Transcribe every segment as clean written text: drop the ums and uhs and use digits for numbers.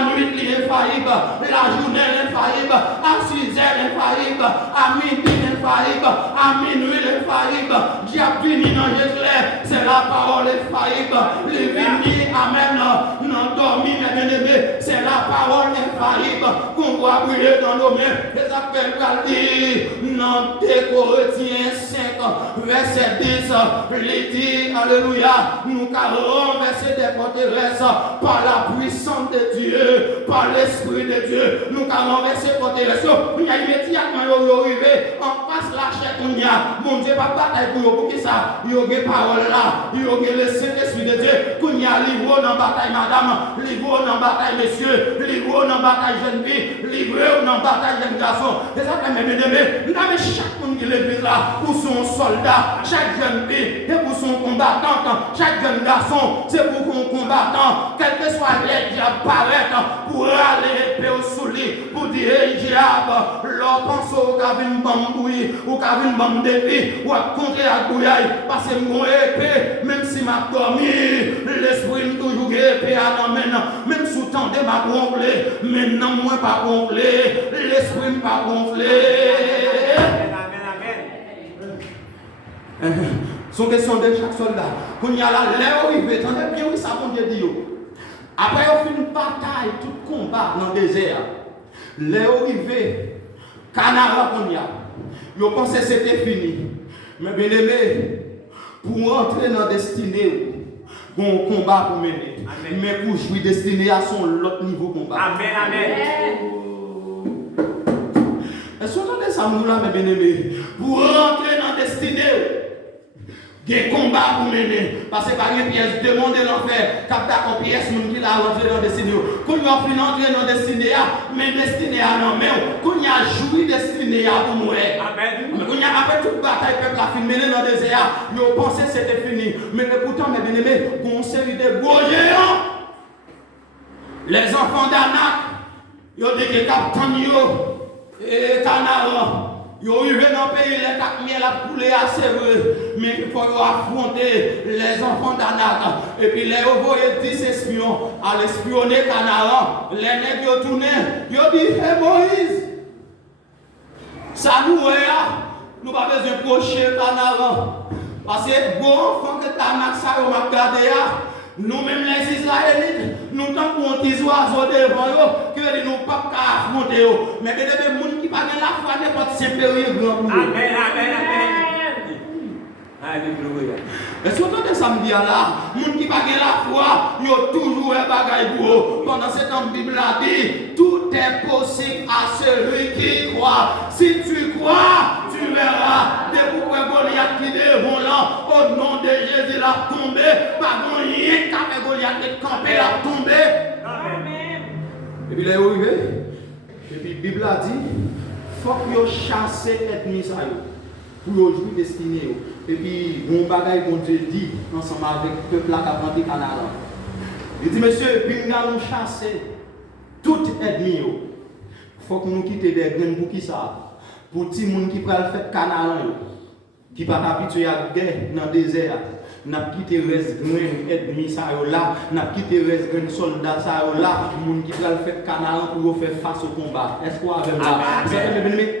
la nuit il est infaillible, la journée il est infaillible, à 6 heures il est infaillible, à midi il est infaillible, à minuit il est infaillible. Diable vini dans Jésus, c'est la parole infaillible. Les vini, amen, non dormi, mes bien-aimés, c'est la parole infaillible qu'on doit brûler dans nos mains. Les appels qu'elle dit, non, Corinthiens 5, verset 10, il dit, alléluia, nous carrons renverser des forteresses par la puissance de Dieu, par l'Esprit de Dieu, nous carrons renverser des forteresses. Il y a immédiatement arrivé en face la chair qu'on y a. Mon Dieu, pas bataille pour qui ça, il y a des paroles là, il y a le Saint-Esprit de Dieu, qu'on y a livré dans la bataille, madame, livré dans la bataille, monsieur, livré dans la bataille, jeune fille, livré dans la bataille, jeune garçon. Et ça fait mes amis, nous avons chaque monde qui l'église là, pour son soldat, chaque jeune fille, et pour son combattant, chaque jeune garçon, c'est pour son combattant, quel que soit l'aide qui apparaît, pour aller épée au souli, pour dire, hey diable, l'on pense au cabine bambouille, au cabine bambouille, ou à contre à bouillaille, parce que mon épée, même si m'a dormi, l'esprit toujours épée à l'emmène, même sous temps de m'a gonflé, maintenant moi pas gonflé, l'esprit pas gonflé. Son question de chaque soldat. Quand il y a la l'air arrivé, attendez bien où ça bon Dieu dit. Après on fait une bataille, tout combat dans le désert. L'air arrivé, canard qu'on y a. Yo pensé c'était fini. Mais bien aimé, pour entrer dans la destinée, bon combat pour mener. Amen. Mais pour jouer destinée à son autre niveau combat. Amen, amen. Est-ce que vous entendez ça, nous là, mes bien-aimés? Pour rentrer dans la destinée, des combats pour mener. Parce que par une pièce, demander l'enfer, cap d'accord pièce, moun qui l'a rentré dans la destinée. Quand il a fini d'entrer dans la destinée, mais destinée à non, mais quand il a joué destinée pour mourir. Amen. Mais quand il a après toute bataille, peuple a fini mené dans le désert, ils ont pensé que c'était fini. Mais pourtant, mes bien-aimés, une série de gros géants. Les enfants d'Anak, ils ont dit que Captain et Canara. Ils ont arrivé dans le pays, les Takmiel a coulé assez heureux, mais il faut affronter les enfants d'Anak. Et puis les envoyés 10 espions à l'espionner Canara. Les nègres ont tourné, ils ont dit, hé Moïse, ça nous est là, nous n'avons pas besoin de procher Canara. Parce que bon enfant que Tanak ça m'a gardé là. Nous-mêmes les Israélites, nous tant qu'on petit oiseau devant eux, que nous ne pouvons pas affronter eux. Mais il y a des gens qui ne parlent pas la foi, n'importe quel période grand pour eux. Amen, amen, amen. Alléluia. Et surtout de samedi là, les gens qui ne parlent pas la foi, ils ont toujours un bagage pour eux. Pendant ce temps, la Bible a dit, tout est possible à celui qui croit. Si tu crois, tu verras. Des pourquoi Goliath qui devant là, au nom de Jésus, il a tombé. Pas rien qu'avec Goliath qui campé, il a tombé. Amen. Et puis il est arrivé. Et puis la Bible a dit, il faut que vous chassez l'ennemi pour jouer destiné. Et puis, mon bagage, mon Dieu dit, ensemble avec le peuple qui a planté Canada. Il dit, monsieur, puis nous allons chasser tout ennemi. Il faut que nous quittions des graines pour qui ça? Pour les gens qui prennent le fait Canada, qui ne sont pas habitués à la guerre dans le désert. Nous avons quitté les ennemis là, nous avons quitté les soldats là, les gens qui prennent le fait Canada pour faire face au combat. Est-ce que vous avez ça?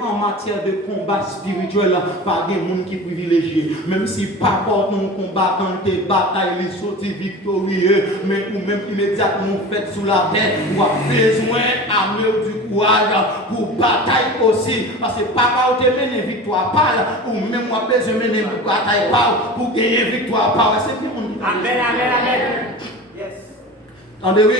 En matière de combat spirituel, pas des gens qui sont privilégiés. Même si pas porte un combat dans des batailles, ils sont victorieux, mais ou même immédiatement fait sous la terre, vous avez besoin d'amener du courage pour bataille aussi. Parce que papa vous te mener victoire parle, ou même moi besoin de mener bataille parle pour gagner victoire. C'est bien on dit. Amen, amen, amen. Yes. Entendez oui?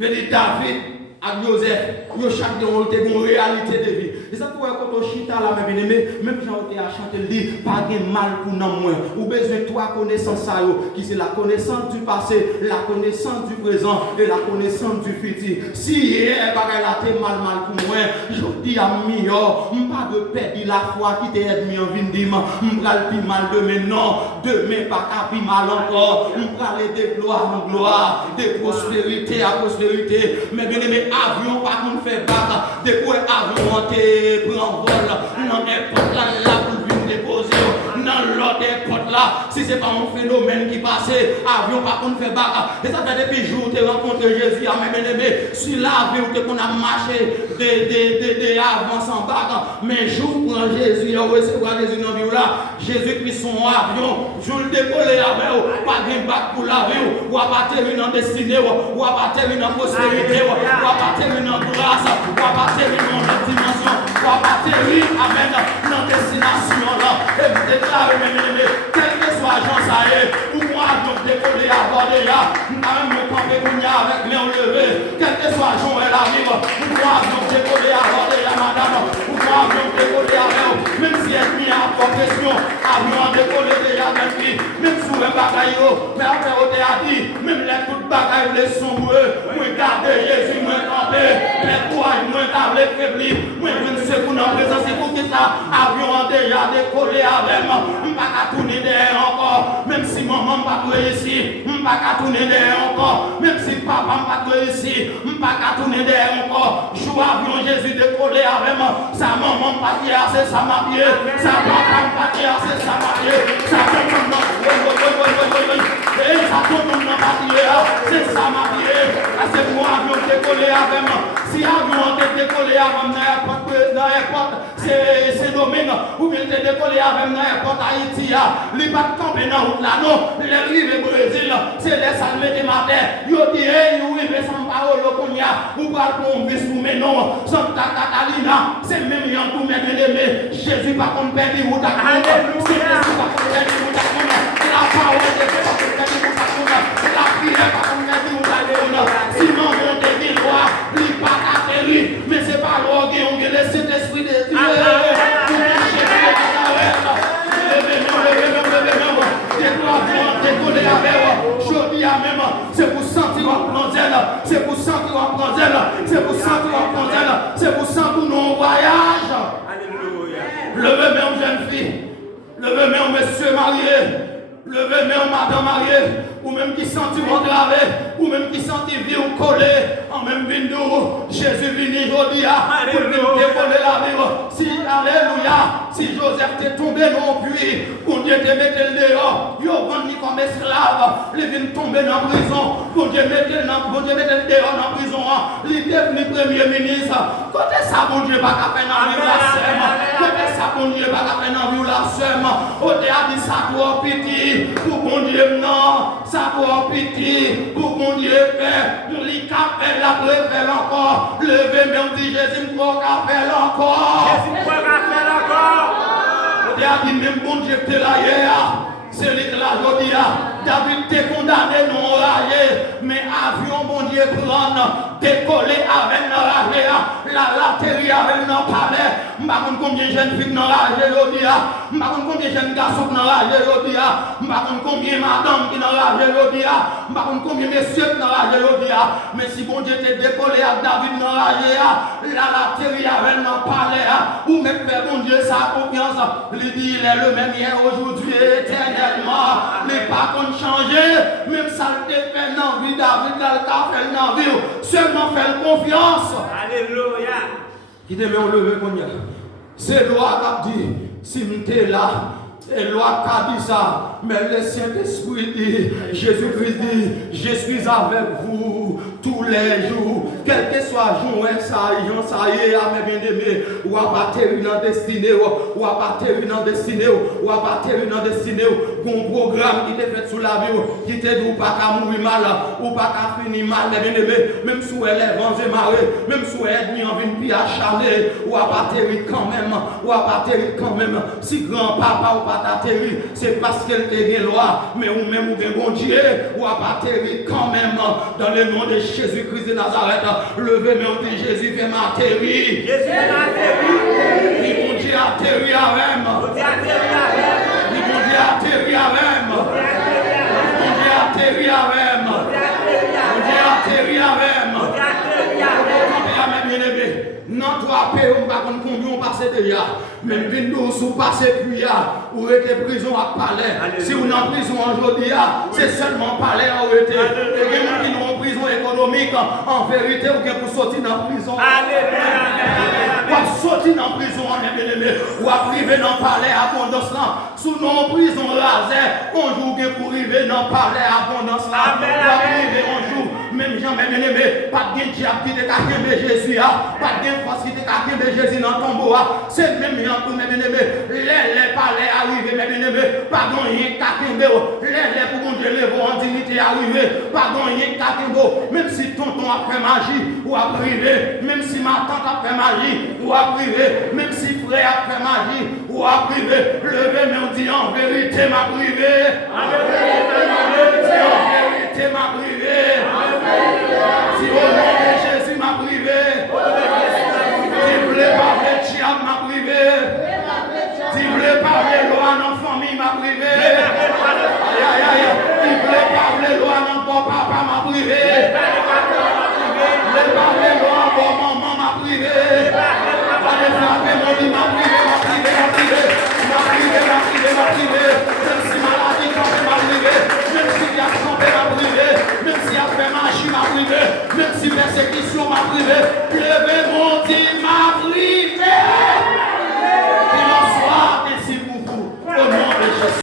Je dis David et Joseph, ils chaque ont une réalité de vie. Et ça pourrait quand on chita là, mes bien-aimés, même si on a chanté le dit, pas de mal pour nous moins. Ou besoin de trois connaissances qui c'est la connaissance du passé, la connaissance du présent et la connaissance du futur. Si hier bagay la te mal pour moi, je dis à mi pas de perdre la foi qui t'aide mi en vindima, m'pral pi mal demain non, demain pas pi mal encore, m'pral de gloire en gloire, de prospérité à prospérité. Mais bien-aimés, avion pas qu'on fait battre, de quoi avion monter prend vol, non n'importe là pour venir déposer, dans l'autre porte là, si ce n'est pas un phénomène qui passait, avion pas qu'on fait bagarre. Et ça fait depuis jours tu rencontres Jésus, à mes bien-aimés, sur la vie où qu'on a marché des avant sans bagarre. Mais jour prend Jésus, on recevoir Jésus dans la vie là, Jésus qui son avion, jour le décoller avec vous, pas de bac pour la vie, ou à partir dans destinée, ou à partir dans prospérité, ou à partir dans grâce, ou à partir dans dimension, ou à partir, amen, dans destination là. Et vous déclarez, mes amis, quel que soit Jean Saïe, ou moi, donc décoller à bord de là, nous avons mon campé avec les enlevés, quel que soit Jean et la vie, ou moi, donc décoller à bord de là, madame, ou moi, donc décoller avec vous, même si elle mis en profession, avion décoller déjà avec lui, même si vous avez bagaille, mais après, on a dit, même les toutes bagailles, les sombreux, moi, garder Jésus, moi, camper, les courage, moi, table faibli, moi, je ne sais pas, présence, c'est pour que ça, avion déjà décollé avec moi, je ne vais pas tourner derrière encore, même si maman pas ici, je ne vais pas tourner derrière encore, même si papa pas ici, je ne vais pas tourner derrière encore, je vois avion Jésus décollé avec moi, sa maman pas qui a assez, ça m'a pied, sa papa pas qui a assez, ça m'a pied, sa maman et ça tombe dans ma pied, c'est ça ma pied, c'est pour avion décollé avec moi, si avion décollé avec moi, dans l'airport, c'est domaine, ou bien te décoller avec l'airport Haïti, il va tomber dans la route là, non, les rives Brésil, c'est les salmes de ma terre, il dit, hey, oui, mais sans parole, ou pas pour un bis pour mes noms, Santa Catalina, c'est même yon pour mes aimés, Jésus pas qu'on perd du route à compte, c'est Jésus pas qu'on perd du route à compte, la parole de Dieu pas qu'on perd du route à compte, la prière pas qu'on perd du route à compte, sinon on te dit, il pas atterri, mais c'est pas l'orgue, on veut laisser l'esprit de Dieu. C'est pour sentir en plongée, c'est pour sentir en plongée, c'est pour sentir en plongée, c'est pour sentir nos voyages. Alléluia. Levez mes jeune fille, levez mes monsieur marié, levez mes madame mariée, ou même qui sentit engravé, ou même qui sentit vie ou collé, en même vidéo, Jésus vini aujourd'hui, pour décoller la vie. Si, alléluia, si Joseph t'est tombé dans le puits, pour Dieu te mette le dehors, il a vendu comme esclave, il vient tomber dans la prison, pour Dieu mette le dehors dans la prison, il est devenu premier ministre. Côté ça, bon Dieu, pas qu'à faire dans la sème, côté ça, bon Dieu, pas qu'à faire dans la sème, au théâtre, dit ça trop petit, pour bon Dieu, non, ça trop petit, pour bon Dieu, faire, il fait la préfère encore, levez, mais on dit Jésus, me croit qu'à faire encore. Jésus, me croit qu'à faire encore. On a dit, même bon Dieu, t'es là hier, c'est lui que là, je dis, David t'est condamné, non, mais avion, bon Dieu, prendre, décoller avec la terre avec nos palais. Je ne sais pas combien de jeunes filles dans la je ne sais pas combien de jeunes garçons dans la je ne sais pas combien de madame qui dans la je ne sais pas combien de messieurs dans la je ne sais pas. Mais si bon Dieu t'est décollé à David dans la terre avec nos palais, ou même faire bon Dieu sa confiance, il dit il est le même hier, aujourd'hui, éternellement. Il n'est pas qu'on change, même ça le fait dans la vie, David dans le cas fait dans la vie, seulement faire confiance. Alléluia. Qui te met au lever qu'on y a. C'est loi qui dit, si tu es là, et loi qui dit ça, mais le Saint-Esprit dit, Jésus-Christ dit, je suis avec vous tous les jours, quel que soit jour, ça y est, mes bien-aimés, ou à partir d'une destinée, ou à partir d'une destinée, ou à partir d'une destinée, un programme qui t'est fait sous la vie, qui t'est dit, ou pas qu'à mourir mal, ou pas qu'à finir mal, mes bien-aimés, même sous elle est vents et marées, même sous elle est en une vie acharnée, ou à partir quand même, ou à partir quand même, si grand-papa ou pas t'atterri, c'est parce qu'elle t'est des lois, mais ou même ou bien bon Dieu, ou à partir quand même, dans le nom de Jésus-Christ de Nazareth, levez moi dit Jésus fait m'atterrir. Jésus fait m'atterrir. Et mon Dieu atterrit avec moi. Mon Dieu atterrit avec moi. Et mon Dieu atterrit avec moi. Mon Dieu atterrit avec moi. Mon Dieu atterrit avec moi. Mon Dieu atterrit avec moi. Non, toi, paix, on va comprendre combien on passe déjà. Même Windows, ou passe puis, ou était prison à palais. Si on est en prison aujourd'hui, c'est seulement palais où était. Et les gens qui sont en prison économique, en vérité, ou bien pour sortir dans la prison. Alléluia. sorti dans la prison, bien-aimé, ou à priver dans le palais abondance là, sous nos prisons laser, on joue pour arriver dans le palais abondance là, ou à priver on joue, même jamais bien-aimé, pas de diable qui te cache Jésus, pas de force qui te cache Jésus dans ton tombeau, c'est même pour mes bien-aimés, les palais arrivés, mes bien-aimés, pardon, rien cache les pour mon Dieu, les vos en dignité arrivés, pardon, rien cache même si tonton a fait magie, ou a privé, même si ma tante a fait magie, ou a privé, même si frère a fait magie, ou a privé, levez, mais on dit en vérité ma privé. En vérité ma privé. Si au nom de Jésus ma privé. Si vous voulez parler de Chiam ma privé. Si vous voulez parler de loi dans la famille ma privé. Aïe aïe aïe. Si vous voulez parler de loi dans mon papa ma privé. Les parler de loi pour maman ma privé. Allez frapper mon lit ma privé, ma privé, ma privé. Ma privé, ma privé, ma privé. Même si maladie campée ma privé. Même si il y a campé ma privé. Même si il y a fait magie ma privé. Même si persécution ma privé.